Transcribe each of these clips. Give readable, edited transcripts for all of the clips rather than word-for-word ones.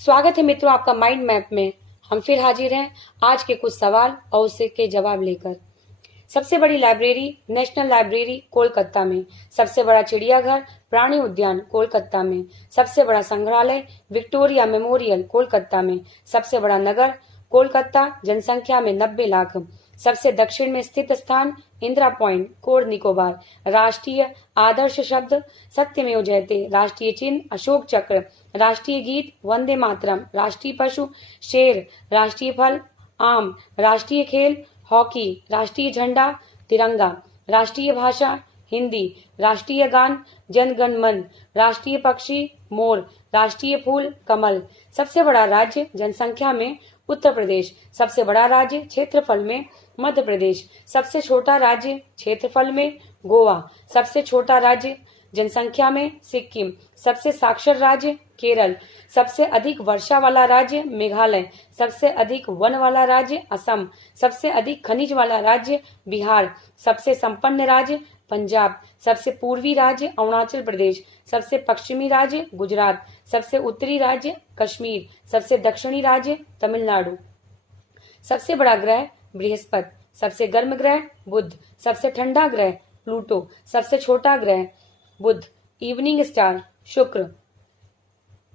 स्वागत है मित्रों आपका माइंड मैप में। हम फिर हाजिर हैं आज के कुछ सवाल और उसके जवाब लेकर। सबसे बड़ी लाइब्रेरी नेशनल लाइब्रेरी कोलकाता में। सबसे बड़ा चिड़ियाघर प्राणी उद्यान कोलकाता में। सबसे बड़ा संग्रहालय विक्टोरिया मेमोरियल कोलकाता में। सबसे बड़ा नगर कोलकाता, जनसंख्या में 90 लाख। सबसे दक्षिण में स्थित स्थान इंदिरा पॉइंट, कोर निकोबार। राष्ट्रीय आदर्श शब्द सत्यमेव जयते। राष्ट्रीय चिन्ह अशोक चक्र। राष्ट्रीय गीत वंदे मातरम। राष्ट्रीय पशु शेर। राष्ट्रीय फल आम। राष्ट्रीय खेल हॉकी। राष्ट्रीय झंडा तिरंगा। राष्ट्रीय भाषा हिंदी। राष्ट्रीय गान जन गण मन। राष्ट्रीय पक्षी मोर। राष्ट्रीय फूल कमल। सबसे बड़ा राज्य जनसंख्या में उत्तर प्रदेश। सबसे बड़ा राज्य क्षेत्रफल में मध्य प्रदेश। सबसे छोटा राज्य क्षेत्रफल में गोवा। सबसे छोटा राज्य जनसंख्या में सिक्किम। सबसे साक्षर राज्य केरल। सबसे अधिक वर्षा वाला राज्य मेघालय। सबसे अधिक वन वाला राज्य असम। सबसे अधिक खनिज वाला राज्य बिहार। सबसे संपन्न राज्य पंजाब। सबसे पूर्वी राज्य अरुणाचल प्रदेश। सबसे पश्चिमी राज्य गुजरात। सबसे उत्तरी राज्य कश्मीर। सबसे दक्षिणी राज्य तमिलनाडु। सबसे बड़ा ग्रह बृहस्पति। सबसे गर्म ग्रह बुध। सबसे ठंडा ग्रह प्लूटो। सबसे छोटा ग्रह बुध। इवनिंग स्टार शुक्र।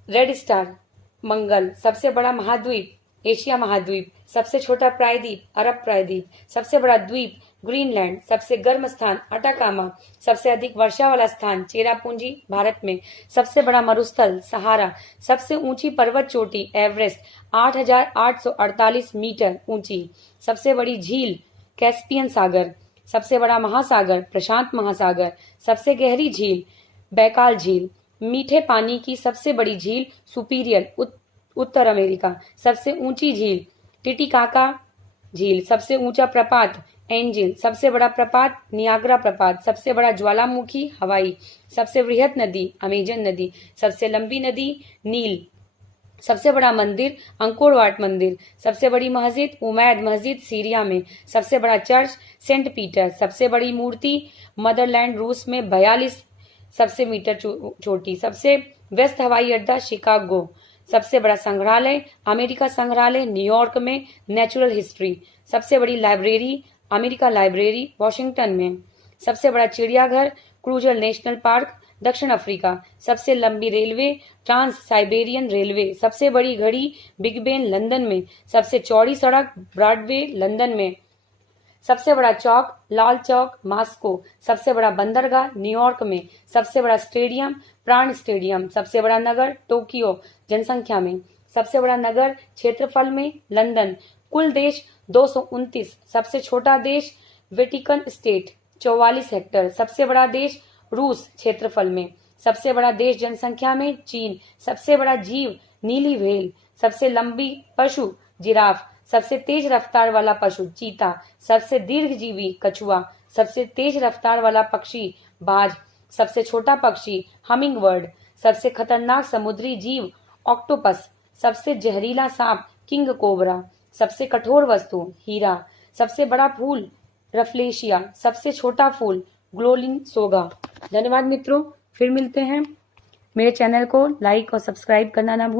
रेड स्टार मंगल। सबसे बड़ा महाद्वीप एशिया महाद्वीप। सबसे छोटा प्रायद्वीप अरब प्रायद्वीप। सबसे बड़ा द्वीप ग्रीनलैंड। सबसे गर्म स्थान अटाकामा। सबसे अधिक वर्षा वाला स्थान चेरापूंजी भारत में। सबसे बड़ा मरुस्थल सहारा। सबसे ऊंची पर्वत चोटी एवरेस्ट 8,848 मीटर ऊंची। सबसे बड़ी झील कैस्पियन सागर। सबसे बड़ा महासागर प्रशांत महासागर। सबसे गहरी झील बैकाल झील। मीठे पानी की सबसे बड़ी झील सुपीरियर उत्तर अमेरिका। सबसे ऊंची झील टिटिकाका झील। सबसे ऊंचा प्रपात एंजिल। सबसे बड़ा प्रपात नियाग्रा प्रपात। सबसे बड़ा ज्वालामुखी हवाई। सबसे बृहत नदी अमेजन नदी। सबसे लंबी नदी नील। सबसे बड़ा मंदिर अंकोर वाट मंदिर। सबसे बड़ी मस्जिद उमैद मस्जिद सीरिया में। सबसे बड़ा चर्च सेंट पीटर। सबसे बड़ी मूर्ति मदरलैंड रूस में 42 सबसे मीटर चोटी। सबसे व्यस्त हवाई अड्डा शिकागो। सबसे बड़ा संग्रहालय अमेरिका संग्रहालय न्यूयॉर्क में नेचुरल हिस्ट्री। सबसे बड़ी लाइब्रेरी अमेरिका लाइब्रेरी वॉशिंगटन में। सबसे बड़ा चिड़ियाघर क्रूजर नेशनल पार्क दक्षिण अफ्रीका। सबसे लंबी रेलवे ट्रांस साइबेरियन रेलवे। सबसे बड़ी घड़ी बिग बेन लंदन में। सबसे चौड़ी सड़क ब्रॉडवे लंदन में। सबसे बड़ा चौक लाल चौक मॉस्को। सबसे बड़ा बंदरगाह न्यूयॉर्क में। सबसे बड़ा स्टेडियम प्राण स्टेडियम। सबसे बड़ा नगर टोक्यो जनसंख्या में। सबसे बड़ा नगर क्षेत्रफल में लंदन। कुल देश 229। सबसे छोटा देश वेटिकन स्टेट 44 हेक्टेयर। सबसे बड़ा देश रूस क्षेत्रफल में। सबसे बड़ा देश जनसंख्या में चीन। सबसे बड़ा जीव नीली व्हेल। सबसे लंबी पशु जिराफ। सबसे तेज रफ्तार वाला पशु चीता। सबसे दीर्घजीवी कछुआ। सबसे तेज रफ्तार वाला पक्षी बाज। सबसे छोटा पक्षी हमिंग बर्ड। सबसे खतरनाक समुद्री जीव ऑक्टोपस। सबसे जहरीला सांप किंग कोबरा। सबसे कठोर वस्तु हीरा। सबसे बड़ा फूल रफलेशिया। सबसे छोटा फूल ग्लोलिन सोगा। धन्यवाद मित्रों, फिर मिलते हैं। मेरे चैनल को लाइक और सब्सक्राइब करना ना भूलें।